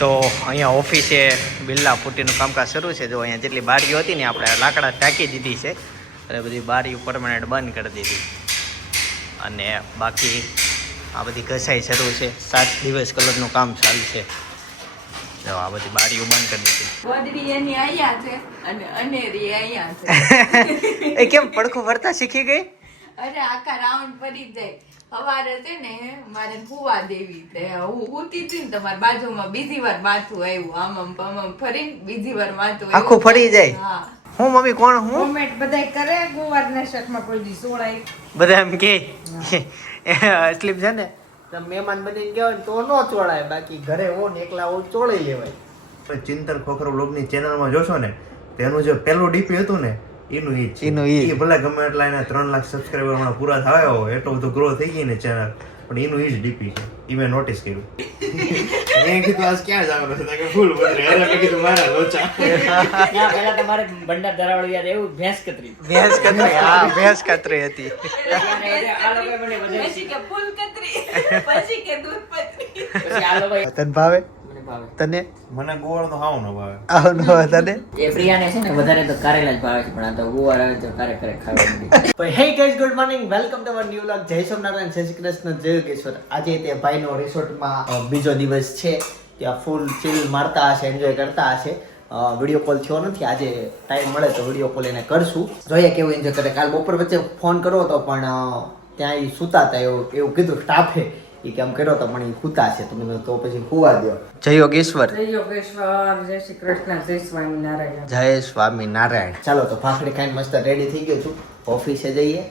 તો અહીંયા ઓફિસે બિલ્લા પુટ્ટીનું કામકાજ શરૂ છે. જો અહીંયા જેટલી બારીઓ હતી ને આપણે લાકડા ઢાંકી દીધી છે અને બધી બારીઓ પરમાનન્ટ બંધ કરી દીધી. અને બાકી આ બધી ઘસાઈ શરૂ છે. 7 દિવસ કલરનું કામ ચાલુ છે. જો આ બધી બારીઓ બંધ કરી દીધી. ગોદડી એની અહીંયા છે અને અનેરી અહીંયા છે. એ કેમ પડખું ફરતા શીખી ગઈ? અરે આખા રાઉન્ડ ફરી જાય. સવારે છે ને મારે હુવા દેવી છે. હું ઉતી હતી ને તમારી બાજુમાં બીજી વાર માથું આવ્યું. આમ ફરીને બીજી વાર માથું આખું ફરી જાય. હા હું મમ્મી કોણ હું કોમેન્ટ બધાય કરે ગુવારના શાકમાં કોઈ દી સોળાય બધા એમ કે સ્લીપ છે ને તમે મહેમાન બનીને ગયા હોય ને તો ન ચોળાય, બાકી ઘરે હો ને એકલા હો ચોળી લેવાય. ચિંતન ખોખરો બ્લોગની ચેનલમાં જોશો ને તેનું જે પહેલું ડીપી હતું ને એનું ઈ છે. એનું ઈ. એ ભલે ગમે એટલા એના 3 લાખ સબસ્ક્રાઈબર હમણાં પૂરા થયા હોય, એટલો બધો ગ્રો થઈ ગઈ ને ચેનલ, પણ એનું ઈ જ ડીપી છે. એ મેં નોટિસ કર્યું. મેં કીધું આજ ક્યાં જવાનું છે? કે ફૂલ બદરે. અરે મેં કીધું મારા લોચા. ત્યાં પહેલા તમારે ભંડાર ધરાવળ યાદ એવું ભેંસ કતરી. ભેંસ કતરી. હા ભેંસ કતરી હતી. આ લોકો મને વધારે પછી કે ફૂલ કતરી પછી કે દૂધ પતરી. પછી આ લોકો તને ભાવે? મને ભાવે. તને મને ગોળનો હાવ ન ભાવે. આવ ન ભાવે તને? એ પ્રિયાને છે ને વધારે તો કારેલા જ ભાવે છે, પણ આ તો ગુવાર આવે તો કારે ખાવાનું. પણ hey guys, good morning, welcome to our new vlog. જય સોમનારાયણ, જય શ્રી કૃષ્ણ, જય યોગેશ્વર. આજે તે ભાઈનો રિસોર્ટમાં બીજો દિવસ છે. ત્યાં ફૂલ ચીલ મારતા હશે, એન્જોય કરતા હશે. વિડીયો કોલ થયો નથી. આજે ટાઈમ મળે તો વિડીયો કોલ એને કરશું, જોઈએ કેવું એન્જોય કરે. કાલ બપોર વચ્ચે ફોન કર્યો હતો પણ ત્યાં એ સૂતા હતા એવું કીધું સ્ટાફે. એ કેમ કર્યો તો પણ એ સૂતા છે, તમે તો પછી સુવા દો. જય યોગેશ્વર. જય યોગેશ્વર, જય શ્રી કૃષ્ણ, જય સ્વામિનારાયણ. જય સ્વામિનારાયણ. ચાલો તો ભાખરી ખાઈને મસ્ત રેડી થઈ ગયો છું. ઓફિસે જઈએ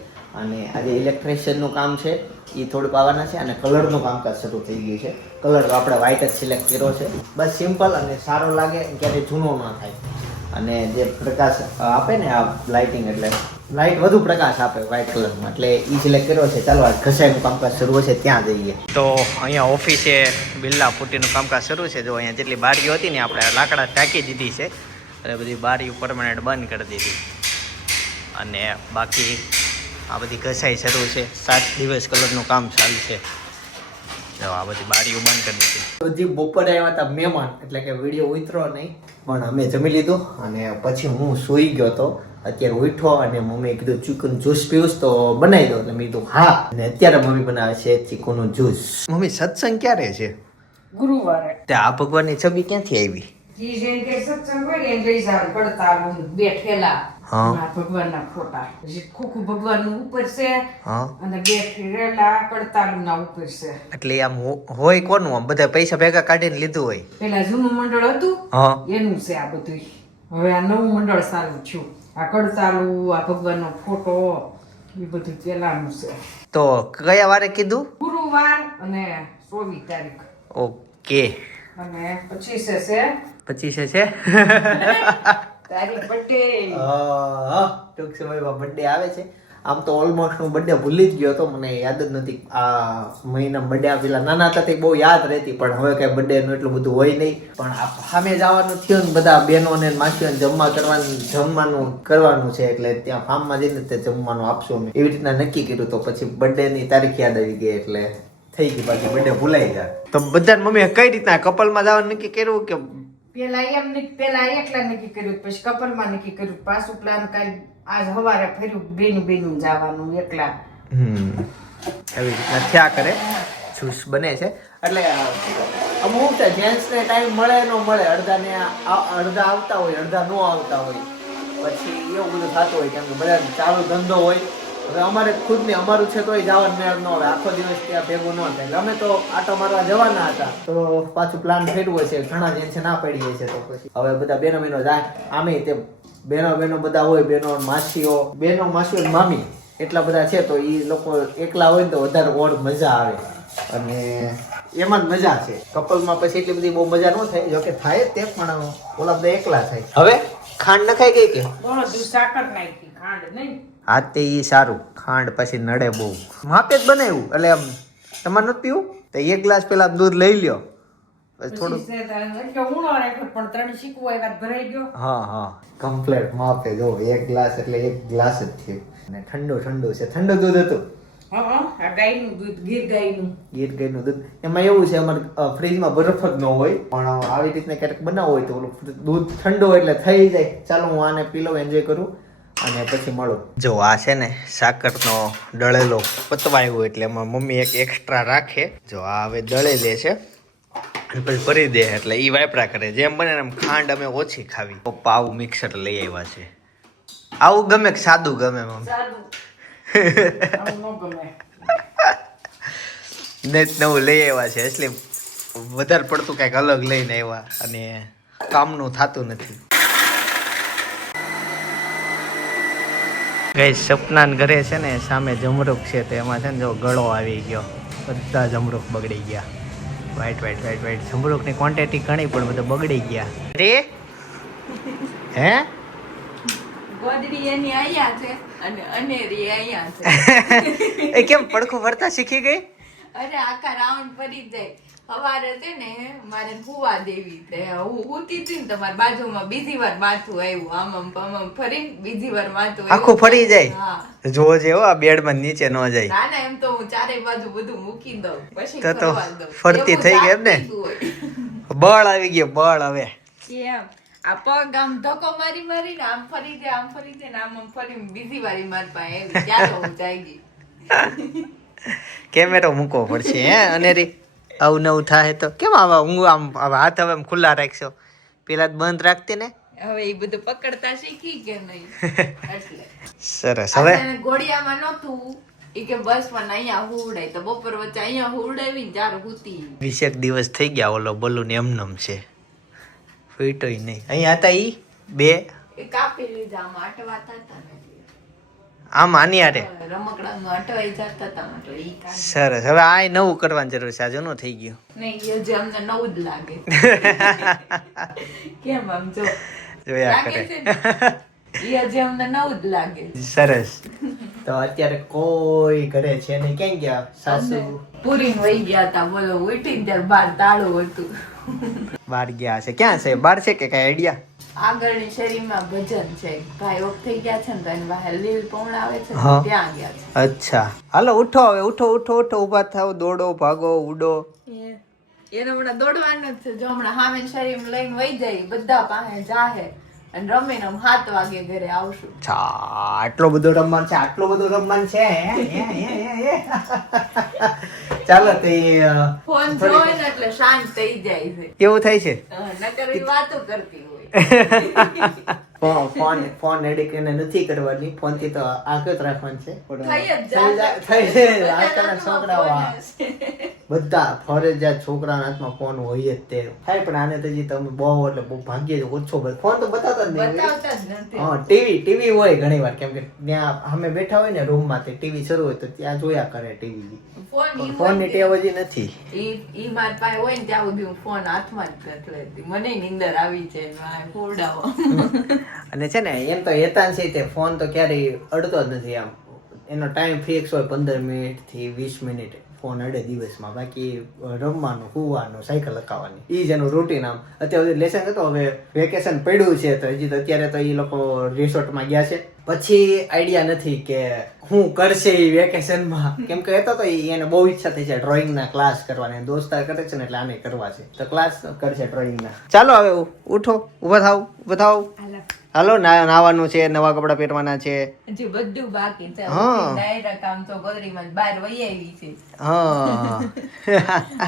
અને આજે ઇલેક્ટ્રિશિયનનું કામ છે, એ થોડુંક આવવાના છે. અને કલરનું કામકાજ શરૂ થઈ ગયું છે. કલર તો આપણે વ્હાઇટ જ સિલેક્ટ કર્યો છે. બસ સિમ્પલ અને સારો લાગે, ક્યારેય જૂનો ન થાય. અને જે પ્રકાશ આપે ને આ લાઇટિંગ, એટલે લાઇટ વધુ પ્રકાશ આપે વ્હાઇટ કલરમાં, એટલે એ સિલેક્ટ કર્યો છે. ચાલો આજ ઘસાઈનું કામકાજ શરૂ છે, ત્યાં જઈએ. તો અહીંયા ઓફિસે બિલ્લા પુટ્ટીનું કામકાજ શરૂ છે. જો અહીંયા જેટલી બારીઓ હતી ને આપણે લાકડા ઢાંકી દીધી છે અને બધી બારીઓ પરમાનન્ટ બંધ કરી દીધી. અને બાકી આ બધી ઘસાઈ શરૂ છે. 7 દિવસ કલરનું કામ ચાલુ છે. જો આ બધી બારીઓ બંધ કરી દીધી. હજી બપોરે આવ્યા હતા મહેમાન, એટલે કે વિડીયો ઉતરો નહીં, પણ અમે જમી લીધું અને પછી હું સૂઈ ગયો હતો. અત્યારે ઉઠો અને મમ્મીએ કીધું ચીકુનું જ્યુસ પીવું તો બનાવી દો, એટલે મેં કીધું હા. અને અત્યારે મમ્મી બનાવે છે ચીકુનું જ્યુસ. મમ્મી સત્સંગ ક્યારે છે? ગુરુવારે તે આ ભગવાનની છબી ક્યાંથી આવી? જી જેમ કે સત્સંગ હોય ને જઈ જાવ પડતા બેઠેલા ભગવાનના ફોટા. પછી ખોખું ભગવાનનું ઉપર છે હા. અને બેઠેલા કડતાલુના ઉપર છે. એટલે આમ હોય કોનું? આમ બધા પૈસા ભેગા કાઢીને લીધું હોય? પેલા જૂનું મંડળ હતું હા. એનું છે આ બધું. હવે આ નવું મંડળ ચાલુ થયું. આ કડતાલુ, આ ભગવાનનો ફોટો, એ બધું પેલાનું છે. તો કયા વારે કીધું? ગુરુવાર અને 24 તારીખ ઓકે. અને 25 છે 25 છે. તારીખ બર્થડે. ટૂંક સમયમાં બર્થડે આવે છે. આમ તો ઓલમોસ્ટ હું બર્થડે ભૂલી જ ગયો હતો, મને યાદ જ નથી. આ મહિના બર્થડે પેલા નાના હતા તે બહુ યાદ રહેતી, પણ હવે કઈ બર્થડે નું એટલું બધું હોય નહીં. પણ સામે જવાનું થયું ને બધા બહેનો ને માસીઓને જમવાનું કરવાનું છે, એટલે ત્યાં ફાર્મમાં જઈને તે જમવાનું આપશું. એવી રીતના નક્કી કર્યું, તો પછી બર્થડે ની તારીખ યાદ આવી ગઈ, એટલે થઈ ગઈ. બાકી બર્થડે ભૂલાઈ જાય. તો બધા મમ્મી કઈ રીતના કપલમાં જવાનું નક્કી કર્યું કે પેલા એકલા નક્કી કર્યું, પછી કપલમાં નક્કી કર્યું, પાછું પ્લાન કરી આજ સવારે ફર્યું બેનું જવાનું એકલા. એવી રીતના થયા કરે. જ્યુસ બને છે. એટલે અમુક જેન્ટ્સ ને ટાઈમ મળે ન મળે, અડધા આવતા હોય, અડધા ન આવતા હોય, પછી એવું બધું થતું હોય. કેમ કે બધા ચાલુ ધંધો હોય. હવે અમારે ખુદ ને અમારું છે તોય જવાનું મેળ ન હોય, આખો દિવસ ત્યાં ભેગું ન થાય. અમે તો આટો મારવા જવાના હતા, તો પાછું પ્લાન ફેરવું છે. ઘણા જેન્ટ્સ ના પડી છે, તો પછી હવે બધા બેનો જાય. આમે તે બેનો બધા હોય, બેનો માસીઓ મામી એટલા બધા છે, તો એ લોકો એકલા હોય ને તો વધારે ઓર મજા આવે. અને એમાં જ મજા છે. કપલમાં પછી એટલી બધી બહુ મજા ન થાય, જોકે થાય જ તે, પણ ઓલા બધા એકલા થાય. હવે ખાંડ નખાઈ ગઈ કે બધું સાકર નાખી, ખાંડ નહીં. હા તે ઈ સારું. ખાંડ પછી નડે બહુ. માપે જ બનાવ્યું, એટલે આમ તમારે નથી પીવું તો 1 ગ્લાસ પેલા દૂધ લઈ લ્યો, પછી થોડું. એટલે ઊણો રાખ્યો, પણ 3 શીકવું એ વાત ભરાઈ ગયો. હા કમ્પ્લેટ માપે જો 1 ગ્લાસ એટલે 1 ગ્લાસ જ થયું. અને ઠંડુ છે, ઠંડુ દૂધ હતું. આ ગાયનું દૂધ, ગીર ગાયનું. ગીર ગાયનું દૂધ. એમાં એવું છે અમારે ફ્રીજમાં બરફ જ ન હોય, પણ આવી રીતના ક્યારેક બનાવવું હોય તો ઓલું દૂધ ઠંડુ હોય એટલે થઈ જાય. ચાલો હું આને પી લઉં, એન્જોય કરું અને પછી મળું. જો આ છે ને સાકરનો દળેલો પતવાયો એટલે એમાં મમ્મી એક એક્સ્ટ્રા રાખે. જો આ હવે દળે લે છે અને પછી ભરી દે એટલે ઈ વાપરા કરે. જેમ બને એમ ખાંડ અમે ઓછી ખાવી. પપ્પા આવું મિક્સર લઈ આવ્યા છે. આવું ગમે કે સાદું ગમે મમ્મી? નવું લઈ આવ્યા છે એટલે વધારે પડતું કઈક અલગ લઈને આવ્યા અને કામનું થતું નથી. ગઈ સપનાન ઘરે છે ને સામે જમરૂક છે તો એમાં છે ને જો ગળો આવી ગયો, બધા જમરૂક બગડી ગયા. વાઈટ જમરૂકની ક્વોન્ટિટી ઘણી પણ બધા બગડી ગયા. રે હે ગોદડી એની અહીંયા છે અને અનેરી અહીંયા છે. એ કેમ પડખું ફરતા શીખી ગઈ? અરે આખા રાઉન્ડ ફરી જ જાય. સવારે છે ને મારે હુવા દેવી તે હું ઉતી હતી ને તમારી બાજુમાં બીજી વાર માથું આવ્યું, આમ ફરીને બીજી વાર માથું આવ્યું. આખું ફરી જાય? હા. જોજે હો આ બેડમાં નીચે ન જાય. ના ના એમ તો હું ચારે બાજુ બધું મૂકી દઉં પછી તો ફરવા દઉં. ફરતી એવું થઈ ગઈ એમ ને? જાગતું હોય. બળ આવી ગયો બળ. હવે એમ આ પગ આમ ધક્કો મારી મારીને આમ ફરી જાય ને આમ ફરી બીજી વાર મારી પાસે આવી ત્યારે હું જાગી. કેમેરો મૂકવો પડશે હે અનેરી? આવું નવું થાય તો કેમ આવા હું આમ હાથ હવે આમ ખુલ્લા રાખશો? પેલા જ બંધ રાખતી ને. હવે એ બધું પકડતા શીખી કે નહીં એટલે સરસ. હવે ઘોડિયામાં નતું ઈ કે બસ મને અહીંયા હુવડાય તો બપોર વચ્ચે અહીંયા હુવડાવી ચાર હુતી 20 દિવસ થઈ ગયા. ઓલો બલૂન એમનેમ છે, ફૂટોય નહીં. અહીંયા હતા ઈ બે એ કાપી લીધા આમ અટવાતા હતા ને આમ આની આરે. રમકડામાં અટવાઈ જતા હતા એટલે ઈ કાઢી. સરસ. હવે આ નવું કરવાની જરૂર છે. આ જૂનું થઈ ગયું. નહીં એ જે અમને નવું જ લાગે. કેમ આમ જો જોયા લાગે કરે. છે ને? ઈ જે અમને નવું જ લાગે. સરસ. તો અત્યારે કોઈ ઘરે છે નહીં. ક્યાં ગયા સાસુ? પૂરી વહી ગયા હતા બોલો. ઉઠીને ત્યારે બાર તાળું હતું. બહાર ગયા છે. ક્યાં છે? બહાર છે કે કઈ આઈડિયા? આગળની શેરીમાં ભજન છે, ભાઈ ઓફ થઈ ગયા છે ને તો એની બહાર લીલ પૌણાવે છે ને હા. ત્યાં ગયા છે. અચ્છા હાલો ઉઠો હવે. ઉઠો ઊભા થાવ. દોડો ભાગો ઉડો. એને હમણાં દોડવાનું જ છે. જો હમણાં સામે શેરીમાં લઈને વહી જાય બધા પાસે જાહે અને રમીને આમ 7 વાગે ઘરે આવશું. આટલો બધો રમવાનું છે? આટલું બધું રમવાનું છે? ચાલો તે ફોન જોવે ને એટલે શાંત થઈ જાય છે. કેવું થાય છે? નકર ઈ વાતો કરતી હોય. ફોન એડિક્ટ નથી કરવાની. ફોન થી તો આગળ રાખવાનું છે. થઈ જ જાય. આજકાલના છોકરાઓ બધા ફરજિયાત છોકરાના હાથમાં ફોન હોય જ તે થાય. પણ આને તો તમે બહુ એટલે બહુ ભાગ્યે ઓછો ફોન તો બતાવતા જ નહીં. બતાવતા જ નથી. હા ટીવી હોય ઘણી વાર, કેમ કે ત્યાં અમે બેઠા હોય ને રૂમ માં ટીવી શરૂ હોય તો ત્યાં જોયા કરે ટીવી. ફોન ની ટેવ હજી નથી. ઈ માર પાસે હોય ને ત્યાં સુધી હું ફોન હાથમાં જ નથી લેતી. મને નીંદર આવી છે ફોડાવો. અને છે ને એમ તો હેતાન છે તે ફોન તો ક્યારેય અડતો જ નથી. આમ એનો ટાઈમ ફિક્સ હોય 15 મિનિટ થી 20 મિનિટ ફોન અડે દિવસમાં. બાકી રમવાનું, સુવાનું, સાયકલ હકાવવાની ઈ જ એનું રૂટીન. આમ અત્યારે લેસન હતો, હવે વેકેશન પડ્યું છે તો હજી તો અત્યારે તો એ લોકો રિસોર્ટમાં ગયા છે. પછી આઈડિયા નથી કે હું કરશે એ વેકેશનમાં, કેમ કે તો એને બહુ ઈચ્છા થઈ છે ડ્રોઈંગના ક્લાસ કરવાની. દોસ્તાર કરે છે ને એટલે આને કરવા છે તો ક્લાસ કરશે ડ્રોઈંગના. ચાલો હવે ઉઠો, ઊભા થાવ. હાલો નાવાનું છે, નવા કપડા પહેરવાના છે. હજી બધું બાકી છે. હા. ડાયરેક્ટ આમ તો ગોદડીમાં બહાર વહી આવી છે. હા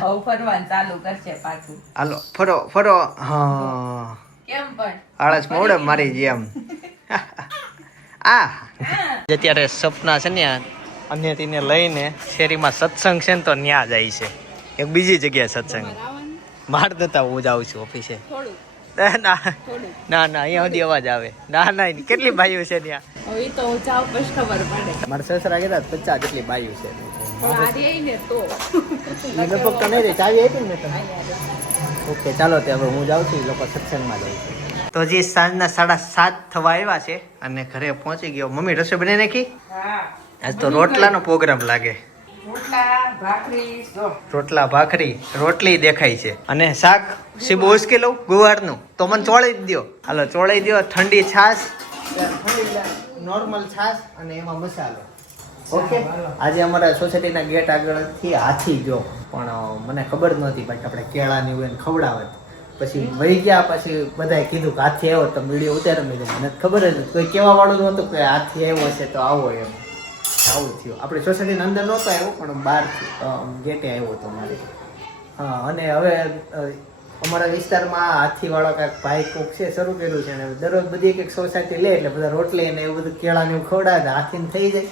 હવે ફરવાનું ચાલુ કરશે પાછું. હાલો ફરો. હા કેમ પણ આળસ મોડે મારી જેમ. અત્યારે સપના છે ને અન્યતીને લઈને શેરીમાં સત્સંગ છે ને તો ન્યા જાય છે. એક બીજી જગ્યાએ સત્સંગ. માર નતા હું જાઉં છું ઓફિસે. ના અહીંયા સુધી અવાજ આવે. ના કેટલી ભાઈઓ છે ત્યાં? હવે તો હું જાઉં પછી ખબર પડે. મારા સસરા ગયા 50 જેટલી બાયું છે. પણ આ રહી ને તો લગભગ તો નહીં રે. ચાવી આપી ને તમે? ઓકે ચાલો તે હવે હું જાઉં છું. એ લોકો સત્સંગમાં જાય છે. તો હજી સાંજના 7:30 થવા આવ્યા છે અને ઘરે પહોંચી ગયો. મમ્મી રસોઈ બનાવી નાખી? આજ તો રોટલાનો પ્રોગ્રામ લાગે. રોટલા ભાખરી રોટલી દેખાય છે અને શાક સીબુ ઉસકી લઉં ગુવારનું તો મને ચોળી જ દો. હાલો ચોળી દો. ઠંડી છાશ, નોર્મલ છાશ અને એમાં મસાલો. ઓકે. આજે અમારા સોસાયટીના ગેટ આગળથી હાથી ગયો, પણ મને ખબર નહોતી. બાકી આપણે કેળાની હોય ને ખવડાવત. પછી વહી ગયા, પછી બધાએ કીધું કે હાથી આવ્યો, તમે વિડીયો ઉતારો. મેં કીધું મને ખબર જ નથી, કોઈ કહેવા વાળું નહોતું કે હાથી આવ્યો છે તો આવો એમ. આવું થયું. આપણે સોસાયટીની અંદર નહોતો આવ્યો, પણ બહારથી ગેટે આવ્યો હતો મારે. હા, અને હવે અમારા વિસ્તારમાં હાથીવાળા કાંઈક ભાઈ કોક છે શરૂ કર્યું છે, અને દરરોજ બધી એક સોસાયટી લે એટલે બધા રોટલી અને એવું બધું કેળાને એવું ખવડાવે. હાથીને થઈ જાય,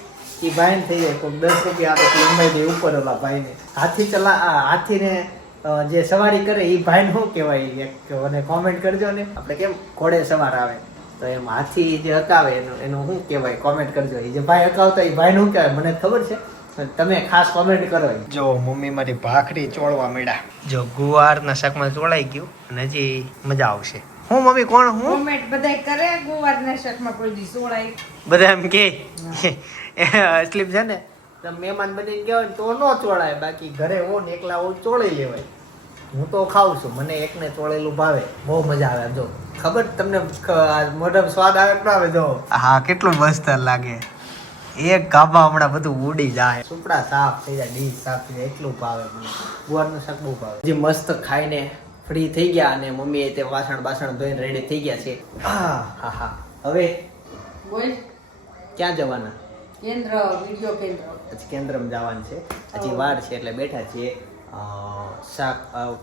એ ભાઈને થઈ જાય. કોઈક 10 રૂપિયા આપે તો લંબાઈ દે ઉપર ઓલા ભાઈને. હાથીને જે સવારી કરે એ ભાઈને શું કહેવાય અને કોમેન્ટ કરજો ને. આપણે કેમ ઘોડે સવાર આવે તો એમ હાથી જે હકાવે એનું શું કહેવાય કોમેન્ટ કરજો. એ જે ભાઈ હકાવતા એ ભાઈને શું કહેવાય મને ખબર છે, તમે ખાસ કોમેન્ટ કરો. જો મમ્મી મારી ભાખરી ચોળવા મળ્યા. જો ગુવારના શાકમાં ચોળાઈ ગયું અને હજી મજા આવશે. હું મમ્મી કોણ હું કોમેન્ટ બધાય કરે ગુવારના શાકમાં કોઈ દી સોળાય. બધા એમ કે સ્લીપ છે ને તમે મહેમાન બની ગયા હોય તો ન ચોળાય. બાકી ઘરે હો ને એકલા હો ચોળી લેવાય. હું તો ખાઉં છું, મને એકને ચોળેલું ભાવે, બહુ મજા આવે. જો ખબર તમને મોઢામાં સ્વાદ આવે કે આવે? જો હા, કેટલું મસ્ત લાગે. એક ગાભા હમણાં બધું ઉડી જાય, સુપડા સાફ થઈ જાય, ડીશ સાફ થઈ જાય, એટલું ભાવે મને. ગુવારનું શાક બહુ ભાવે. જે મસ્ત ખાઈને ફ્રી થઈ ગયા અને મમ્મીએ તે વાસણ ધોઈને રેડી થઈ ગયા છે. હા હા. હવે બોલ ક્યાં જવાના? કેન્દ્ર વિડિયો કેન્દ્ર. પછી કેન્દ્રમાં જવાનું છે. હજી વાર છે એટલે બેઠા છીએ. શાક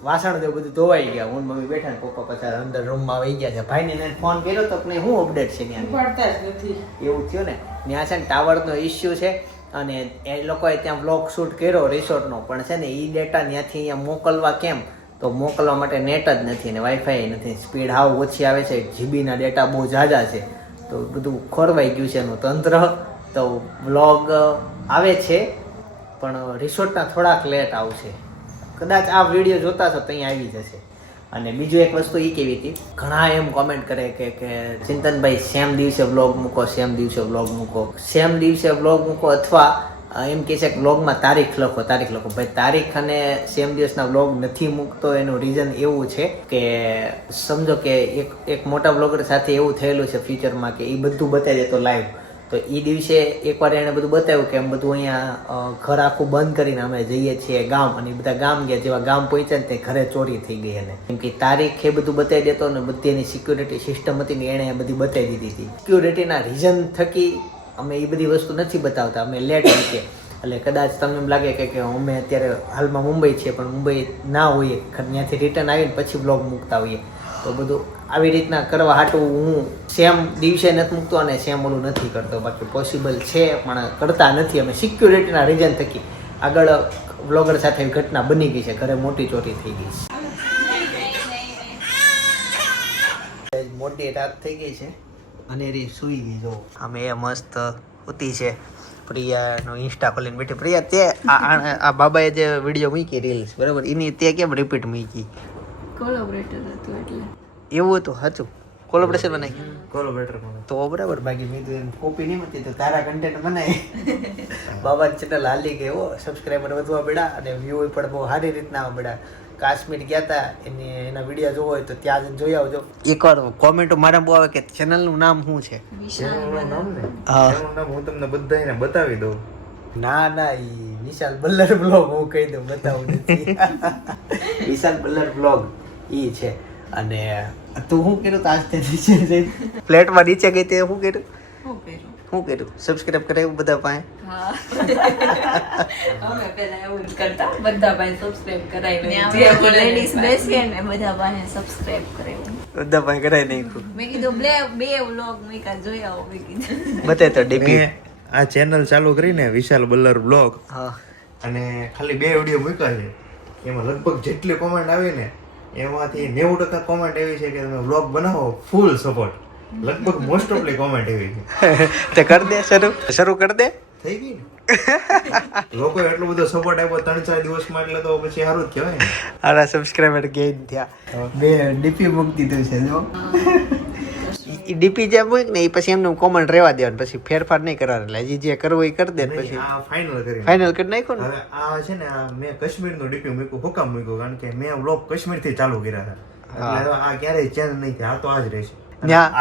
વાસણ જેવું બધું ધોવાઈ ગયા. હું મમ્મી બેઠા ને પપ્પા પછી અંદર રૂમમાં આવી ગયા છે. ભાઈને ફોન કર્યો તો પણ શું અપડેટ છે ત્યાં? પડતા જ નથી. એવું થયું ને. ત્યાં છે ને ટાવરનો ઇસ્યુ છે અને એ લોકોએ ત્યાં બ્લોગ શૂટ કર્યો રિસોર્ટનો, પણ છે ને એ ડેટા ત્યાંથી અહીંયા મોકલવા કેમ તો મોકલવા માટે નેટ જ નથી ને વાઈફાઈ નથી. સ્પીડ હાવ ઓછી આવે છે. જીબીના ડેટા બહુ ઝાઝા છે, તો બધું ખોરવાઈ ગયું છે એનું તંત્ર. તો બ્લોગ આવે છે પણ રિસોર્ટના થોડાક લેટ આવશે. કદાચ આ વિડીયો જોતા છો તો અહીંયા આવી જશે. અને બીજું એક વસ્તુ એ કેવી હતી, ઘણા એમ કોમેન્ટ કરે કે ચિંતનભાઈ સેમ દિવસે વ્લોગ મૂકો, સેમ દિવસે વ્લોગ મૂકો, સેમ દિવસે વ્લોગ મૂકો, અથવા એમ કહે છે કે વ્લોગમાં તારીખ લખો. ભાઈ તારીખ અને સેમ દિવસના વ્લોગ નથી મૂકતો એનું રીઝન એવું છે કે સમજો કે એક મોટા બ્લોગર સાથે એવું થયેલું છે ફ્યુચરમાં કે એ બધું બતાવી દેતો લાઈવ. તો એ દિવસે એકવાર એણે બધું બતાવ્યું કે એમ બધું અહીંયા ઘર આખું બંધ કરીને અમે જઈએ છીએ ગામ, અને એ બધા ગામ ગયા. જેવા ગામ પહોંચ્યા ને તે ઘરે ચોરી થઈ ગઈ. એને કેમ કે તારીખ એ બધું બતાવી દેતો ને બધી એની સિક્યુરિટી સિસ્ટમ હતી ને એણે બધી બતાવી દીધી હતી. સિક્યુરિટીના રીઝન થકી અમે એ બધી વસ્તુ નથી બતાવતા, અમે લેટ છીએ. એટલે કદાચ તમને એમ લાગે કે અમે અત્યારે હાલમાં મુંબઈ છીએ, પણ મુંબઈ ના હોઈએ, ત્યાંથી રિટર્ન આવીને પછી બ્લોગ મૂકતા હોઈએ. તો બધું આવી રીતના કરવા હાટું હું સેમ દિવસે નથી મૂકતો અને સેમ ઓલું નથી કરતો. બાકી પોસિબલ છે પણ કરતા નથી અમે સિક્યુરિટીના રીઝન થકી. આગળ બ્લોગર સાથે ઘટના બની ગઈ છે, ઘરે મોટી ચોરી થઈ ગઈ છે. મોટી રાત થઈ ગઈ છે અને રી સુઈ ગઈ. જો અમે મસ્ત ઉતી છે. પ્રિયાનો ઇન્સ્ટા ખોલીને બેઠી. પ્રિયા તે આ બાબાએ જે વિડીયો મૂકી રીલ્સ બરાબર, એની તે કેમ રિપીટ મૂકી? કોલેબોરેટર હતું એટલે એવું હતું. સાચું કોલેબોરેશન બનાવી કોલેબોરેટર તો બરાબર. બાકી મેં તો એમ કોપી નહીં મળતી તો તારા કન્ટેન્ટ બનાવી. બાબાની ચેનલ હાલી ગઈ હો, સબસ્ક્રાઈબર વધવા મળ્યા અને વ્યૂ પણ બહુ સારી રીતના આવવા મળ્યા. કાશ્મીર ગયા હતા એના વિડીયો જોવો હોય તો ત્યાં જઈને જોઈ આવજો. એકવાર કોમેન્ટો મારા બહુ આવે કે ચેનલનું નામ શું છે? નામ ને એનું નામ હું તમને બધાને બતાવી દઉં. ના ઈ વિશાલ બલ્લર બ્લોગ હું કહી દઉં, બતાવું નથી. વિશાલ બલ્લર બ્લોગ ઈ છે. અને તું શું કર્યું તો આજ તે પ્લેટમાં નીચે ગઈ તે શું કર્યું? શું કર્યું? સબસ્ક્રાઇબ કરાવ્યું બધા પાસે? હા અમે પહેલા એવું જ કરતા, બધા પાસે સબસ્ક્રાઇબ કરાવી જે લેડીઝ બેસીએ ને બધા પાસે સબસ્ક્રાઇબ કરાવ્યું. બધા પાસે કરાવી નાખ્યું. મેં કીધું બે વ્લોગ મેં જોઈ આવો મેં કીધું. બતાય તો ડીપી. મેં આ ચેનલ ચાલુ કરીને વિશાલ બલ્લર બ્લોગ, હા, અને ખાલી 2 વિડીયો મૂક્યા છે. એમાં લગભગ જેટલી કોમેન્ટ આવી ને એમાંથી 90% કોમેન્ટ એવી છે કે તમે બ્લોગ બનાવો, ફૂલ સપોર્ટ. લગભગ મોસ્ટ ઓફલી કોમેન્ટ એવી છે. તે કર દે શરૂ કર દે. થઈ ગઈ ને. લોકો એટલો બધો સપોર્ટ આપ્યો 3-4 દિવસમાં, એટલે તો પછી સારું જ કહેવાય ને. આરા સબસ્ક્રાઇબર ગેઇન થયા. 2 ડીપી મૂકી દીધું છે જો. ડીપી જે મૂક ને એ પછી એમનું કોમેન્ટ રહેવા દેવાનું, પછી ફેરફાર નહીં કરવાનું. એટલે હજી જે કરવું એ કરી દે પછી આ ફાઇનલ કરી ફાઇનલ કરી નાખો ને. હવે આ છે ને મેં કાશ્મીરનું ડીપી મૂક્યું. હુકામ મૂક્યું કારણ કે મેં વ્લોગ કાશ્મીરથી ચાલુ કર્યા હતા. એટલે આ ક્યારેય ચેન્જ નહીં થાય, આ તો આ જ રહેશે.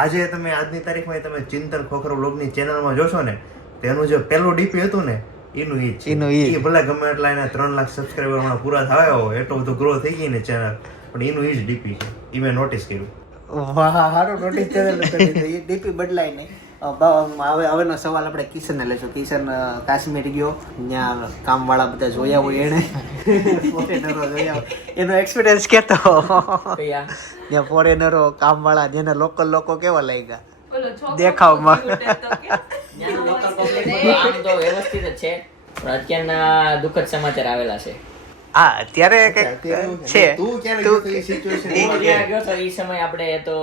આજે તમે આજની તારીખમાં તમે ચિંતન ખોખર વ્લોગની ચેનલમાં જોશો ને તેનું જે પહેલું ડીપી હતું ને એનું ઈ જ એનું ઈ જ. છે. ભલે ગમે એટલા એના 3 લાખ સબસ્ક્રાઈબર હમણાં પૂરા થયા હોય, એટલો બધો ગ્રો થઈ ગઈ ને ચેનલ, પણ એનું ઈ જ ડીપી છે. એ મેં નોટિસ કર્યું. વાહ સારું નોટિસ કરેલું કરી દીધું. એ ડીપી બદલાય નહીં. હવેનો સવાલ આપણે કિશનને લેશું. કિશન કાશ્મીર ગયો, ત્યાં કામવાળા બધા જોયા હોય એને ફોરેનરો જોયા હોય, એનો એક્સપિરિયન્સ કેતો કયા ત્યાં ફોરેનરો કામવાળા જેના લોકલ લોકો કેવા લાગ્યા ઓલો છોકરો દેખાવમાં. cute હતો કે? ત્યાંનું local public આમ તો વ્યવસ્થિત જ છે, પણ અત્યારના દુઃખદ સમાચાર આવેલા છે. હા અત્યારે અત્યારે કંઈક એવું છે તું ક્યારે ગયો તો એ situation હું માં જ્યાં ગયો હતો એ સમય આપણે તો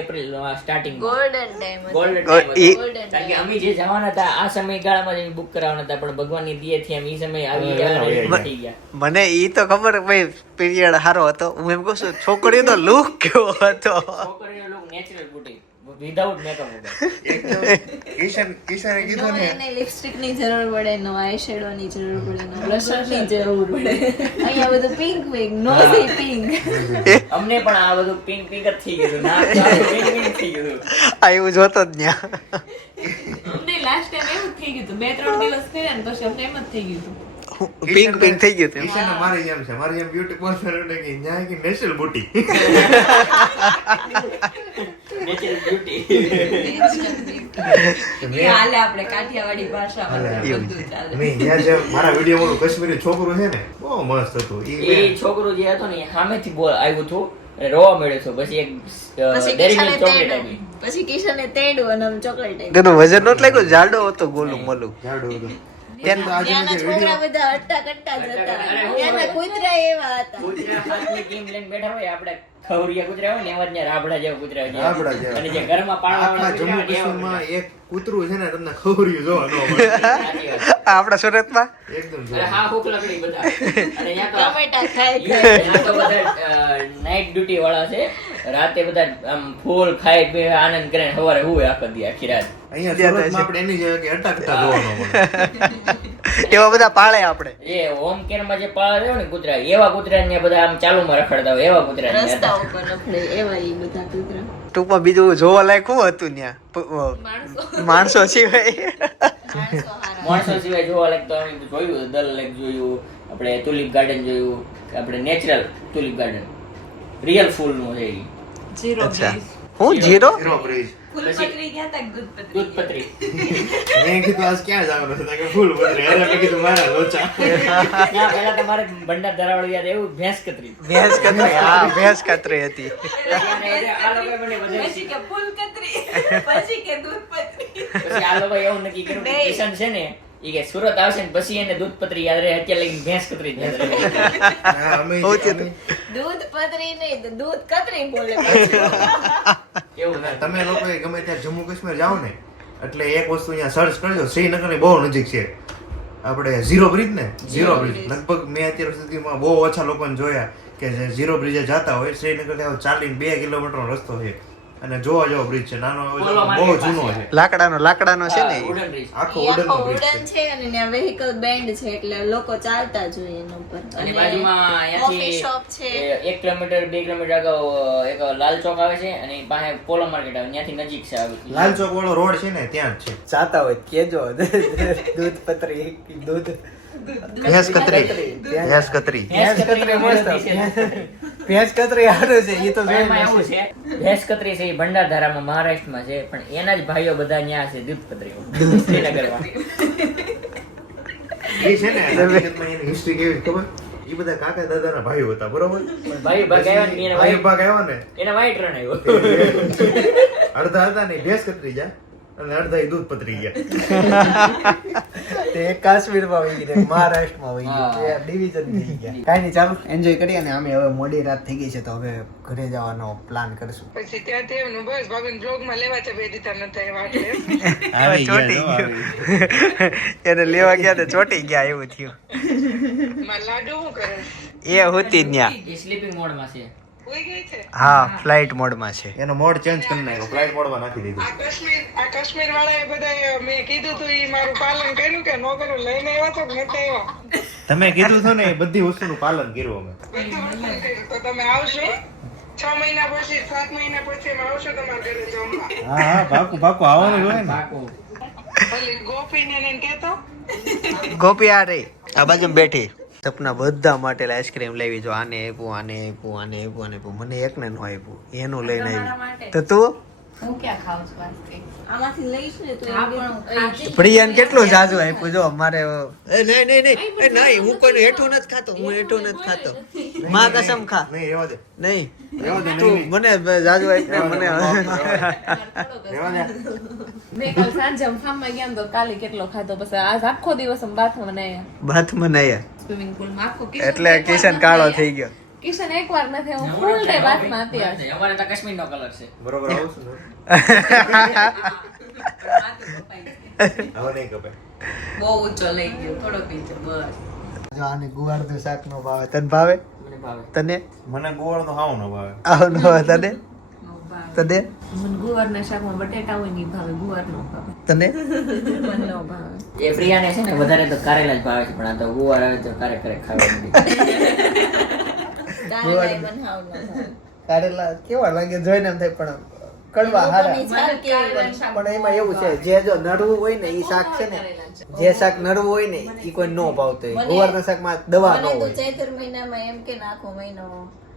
એપ્રિલ સ્ટાર્ટિંગ Golden time હતો. ગોલ્ડન ઈ- ટાઈમ કારણ કે અમે જે જવાના હતા આ સમયગાળામાં જ બુક કરાવવાના હતા, પણ ભગવાનની દયાથી એમ એ સમય આવી ગયા થઈ ગયા. મને ઈ તો ખબર ભાઈ પીરિયડ સારો હતો. હું એમ કહું છું છોકરીનો લુક કેવો હતો. છોકરીઓ લોકો નેચરલ બ્યુટી વિધાઉટ મેકઅપ વગર. કિશને કીધું ને એને લિપસ્ટિક ની જરૂર પડે, નો આઈ શેડો ની જરૂર પડે, નો બ્લશર ની જરૂર પડે. અહીંયા બધું પિંક પિંક, નોઝી પિંક. અમને પણ આ બધું પિંક પિંક જ થઈ ગયું, નાક પિંક પિંક થઈ ગયું. આ એવું જોતો જ ત્યાં. અમને last time એવું જ થઈ ગયું હતું. 2-3 દિવસ કર્યા ને પછી અમને એમ જ થઈ ગયું હતું. પિંક પિંક થઈ ગયું હતું. કિશન મારી જેમ છે, મારી જેમ બ્યુટી પાર્લર એટલે કે ન્યાય કે નેશનલ બ્યુટી. Natural beauty. એ હાલે આપણે કાઠિયાવાડી ભાષામાં એવું બધું ચાલે. નહીં, ત્યાં જે મારા વિડીયો વાળું કાશ્મીરી છોકરું છે ને બહુ મસ્ત હતું. એ છોકરો જે હતો ને એ સામેથી બોલ આવ્યું હતું અને રોવા મળ્યો હતો. પછી એક ડેરી મિલ્ક ચોકલેટ આપી. પછી કિશને તેડું અને આમ ચોકલેટ આપી. તેનું વજન નહોતું લાગ્યું, જાડો હતો ગોલું મોલું. જાડું હતું. તેનું આજે મેં ત્યાંના જે છોકરા વિડીયો બધા અટ્ટા કટ્ટા જ હતા. અરે હું ત્યાંના કૂતરા એવા હતા. કૂતરા હાથની ટીમ લઈને બેઠા હોય, આપણે ખવરિયા કૂતરા હોય ને એવા જ ત્યાં રાબડા જેવા કૂતરા હોય. રાબડા જેવા. અને જે ઘરમાં પાળવા આખા વાળા જમ્મુ કૂતરા હોય ને એવા કાશ્મીરમાં એક કૂતરું છે ને તમને ખવર્યું જોવા ન મળે. સાચી વાત. આપણા સુરતમાં એકદમ અરે જોવા. હા હુક લકડી બધા. અને ત્યાં તો ટમેટા ખાઈ ખાઈ. ત્યાં તો બધા નાઇટ ડ્યુટી વાળા છે. રાતે બધા આમ ફૂલ ખાઈ પી આનંદ કરીને સવારે હુવે આખો દી આખી રાત. અહીંયા સુરતમાં આપણે એની જગ્યાએ અટકતા જોવા ન મળે. એવા બધા પાળે આપણે. એ હોમ કેર માં જે પાળા રહ્યો ને કૂતરા, એવા કૂતરા ને બધા આમ ચાલુમાં રખડતા હોય, એવા કૂતરા ને રસ્તા ઉપર રખડે એવા ઈ બધા કૂતરા. ટૂંકમાં બીજું જોવા લાયક શું હતું ત્યાં માણસો સિવાય. માણસો હારા. માણસો સિવાય જોવા લાયક તો અમે જોયું, દલ લેક જોયું, આપણે તુલિપ ગાર્ડન જોયું, આપણે નેચરલ તુલિપ ગાર્ડન રિયલ ફૂલ નું છે ઈ. Zero અચ્છા base. હું જીરો ઝીરો બ્રિજ. ફૂલપત્રી ગયા તા કે દૂધપત્રી? દૂધપત્રી. મેં કીધું આજ ક્યાં જવાનું છે? તો કે ફૂલ બદલે. અરે મેં કીધું મારા લોચા. ત્યાં પહેલા તમારે ભંડાર ધરાવળ યાદ એવું ભેંસ કતરી. ભેંસ કતરી. હા ભેંસ કતરી હતી. આ લોકોએ મને બધું પછી કે ફૂલકત્રી, પછી કે દૂધપત્રી. પછી આ લોકો એવું નક્કી કર્યું કે કિશન છે ને ઈ કે સુરત આવશે ને પછી એને દૂધપત્રી યાદ રહે, અત્યારે લગી ભેંસ કતરી જ યાદ રહે. હા, અમે બહુ થયું. દૂધ પતરી નહીં તો દૂધ કતરી બોલે પછી. એવું થાય. તમે લોકોએ ગમે ત્યાં જમ્મુ કાશ્મીર જાઓ ને એટલે એક વસ્તુ અહીંયા સર્ચ કરજો, શ્રીનગરની બહુ નજીક છે આપણે ઝીરો બ્રિજ ને, ઝીરો બ્રિજ. લગભગ મેં અત્યાર સુધીમાં બહુ ઓછા લોકોને જોયા કે જે ઝીરો બ્રિજે જતા હોય. શ્રીનગર થી ચાલીને 2 કિલોમીટરનો રસ્તો છે અને જોવા જેવો બ્રિજ છે. નાનો બહુ જૂનો છે, લાકડાનો છે ને ઈ. wooden bridge. આખો ઈ આખો વુડનનો બ્રિજ wooden છે. છે અને ત્યાં vehicle band છે એટલે લોકો ચાલતા જ હોય એના ઉપર. અને અને બાજુમાં coffee અહીંયાથી shop છે. 1 કિલોમીટર 2 કિલોમીટર આગળ એક લાલ ચોક આવે છે અને ઈ પાસે પોલો માર્કેટ આવે, ત્યાંથી નજીક છે આવી. લાલ ચોક વાળો રોડ છે ને ત્યાં જ છે. જાતા હોય કેજો દૂધ પતરી દૂધ ભેંસ કતરી. ભેંસ કતરી. ભેંસ કતરી મસ્ત. ભેંસ કતરી હારું છે ઈ તો એમાં એવું જોઈ છે, ભેંસ કતરી છે એ ભંડારધારામાં મહારાષ્ટ્રમાં છે, પણ એના જ ભાઈઓ બધા ત્યાં છે દૂધપત્રી શ્રીનગરમાં. એ છે ને હકીકતમાં એની હિસ્ટ્રી કેવી ખબર? એ બધા કાકા દાદાના ભાઈઓ હતા, બરોબર? ભાઈ ભાગ આવ્યા ને એના ભાઈ વાઈટ ભાગ આવ્યો ને એના વાઈટ રન આવ્યો. અડધા હતા ને ભેંસ કતરી ગયા અને અડધા ઈ દૂધ પતરી ગયા. તે એક કાશ્મીરમાં વહી ગઈ, એક મહારાષ્ટ્રમાં વહી હા. ગઈ. એ ડિવિઝન થઈ ગયા. કાંઈ નહીં, ચાલો એન્જોય કરીએ ને. અમે હવે મોડી રાત થઈ ગઈ છે તો હવે ઘરે જવાનો પ્લાન કરશું. પછી ત્યાંથી એમનું બસ ભાભીને બ્લોગમાં લેવા છે બે દીધા નથી આવ્યા એટલે ચોટી ગયું. એને લેવા ગયા તો ચોટી ગયા એવું થયું. મારા લાડુ શું કરે એ હોતી ન્યા. એ સ્લીપિંગ મોડમાં છે. ઉઈ ગઈ છે હા ફ્લાઇટ મોડમાં છે. એનો મોડ ચેન્જ કરી નાખ્યો, ફ્લાઇટ મોડમાં નાખી દીધું. આ કાશ્મીર વાળાએ બધા મેં કીધું તું ઈ મારું પાલન કર્યું કે ન કર્યું, લઈને આવ્યા તો કે નથી આવ્યા? તમે કીધું હતું ને એ બધી વસ્તુનું પાલન કર્યું અમે. બધું વસૂલ કર્યું. તો તમે આવશો 6 મહિના પછી 7 મહિના પછી અમે આવશો તમારા ઘરે જમવા. હા હા પાકું પાકું આવવાનું જ હોય ને. પાકું. ઓલી ગોપીને ને કહેતો ગોપી આ રહી આ બાજુ બેઠી સપના બધા માટે આઈસ્ક્રીમ લેવી જો આને આપ્યું આને આપ્યું આને આપ્યું આને આપ્યું મને એકને ન આપ્યું એનું લઈને આવી તો તું હું ક્યાં ખાઉં છું આઈસ્ક્રીમ? આમાંથી લઈશ ને તો હા, પણ હું ખાઈશ. પ્રિયાને કેટલું જાજુ આપ્યું જો મારે નહીં હું કોઈનું હેઠું નથી ખાતો હું હેઠું નથી ખાતો માં કસમ ખા નહીં રહેવા દે નહીં રહેવા દે તું નહીં મને જાજુ આપ્યું મને રહેવા દે મેં કાલ સાંજે ફાર્મમાં ગયા ને તો કાલે કેટલો ખાધો પછી આજ આખો દિવસ અમે બાથમાં બનાવ્યા બાથ મને સ્વિમિંગ પુલમાં આખો એટલે કિશન કાળો થઈ ગયો કિશન એકવાર નથી હું ફૂલ ડે બાથમાં હતી આજ અમારે તો કાશ્મીરનો કલર છે બરોબર આવું છું ને હવે નહીં કપાય બહુ ઊંચો લઈ ગયો થોડો પીછો બસ. જો આને ગુવારનું શાક નો ભાવે તને ભાવે મને ભાવે તને મને ગોળ તો હાવ ન ભાવે આવ ન ભાવે તને તને મને ગુવારના શાકમાં બટેટા હોય નહીં ભાવે ગુવાર નો ભાવે તને મને ન ભાવે એ પ્રિયાને છે ને વધારે તો કારેલા જ ભાવે છે પણ આ તો ગુવાર આવે તો કારે ખાવા નથી તારે કઈ બનાવ ન થાય. કારેલા કેવા લાગે જોઈને એમ થાય પણ કડવા હારા લોકોની છાલ કેવી બને. પણ એમાં એવું છે જે જો નરવું હોય ને એ શાક છે ને જે શાક નરવું હોય ને એ કોઈ ન ભાવતું હોય મને- ગુવારના શાકમાં દવા ન મને તો હોય ચૈત્ર મહિનામાં એમ કે આખો મહિનો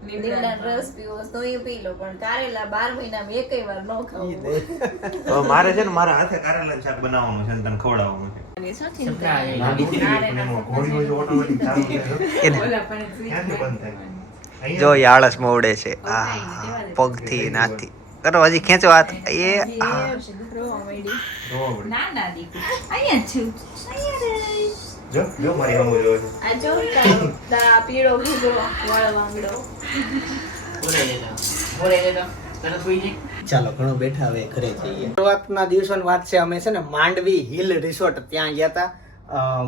લીમડાનો રસ પીવો તો એ પી લો પણ કારેલા 12 મહિનામાં એકેય વાર ન ખાવું. હવે મારે છે ને મારા હાથે કારેલાનું શાક બનાવવાનું છે ને તને ખવડાવવાનું છે ના, દીકરી, પણ એમાં ઘોડી હોય તો automatic ચાલુ થઈ જાય. ઓલા પણ ક્યાંથી બંધ થાય? અહીંયા જો એ આળસ મોવડે છે આ પગથી નાથી કરો હજી ખેંચો હાથ એ આ. જોવા પડે. ના ના દીકરી અહીંયા જ છું. અહીંયા જ. જો મારી સામું જોવે છે. આ જો તારા પીળો ભૂગો વાળ વાંગડો. ચાલો ઘણું બેઠા હવે ઘરે જઈએ શરૂઆતના દિવસોની વાત છે અમે છે ને માંડવી હિલ રિસોર્ટ ત્યાં ગયા હતા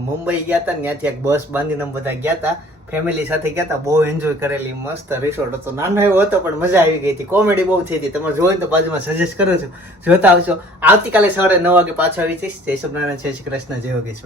મુંબઈ ગયા હતા ને ત્યાંથી એક બસ બાંધીને અમે બધા ગયા હતા ફેમિલી સાથે ગયા હતા બહુ એન્જોય કરેલી મસ્ત રિસોર્ટ હતો નાનો એવો હતો પણ મજા આવી ગઈ હતી કોમેડી બહુ થઈ હતી તમે જોઈને તો બાજુમાં સજેસ્ટ કરું છું જોતા આવશો આવતીકાલે સવારે 9 વાગે પાછો આવી જઈશ જય સ્વામિનારાયણ જય શ્રી કૃષ્ણ જય યોગેશ્વર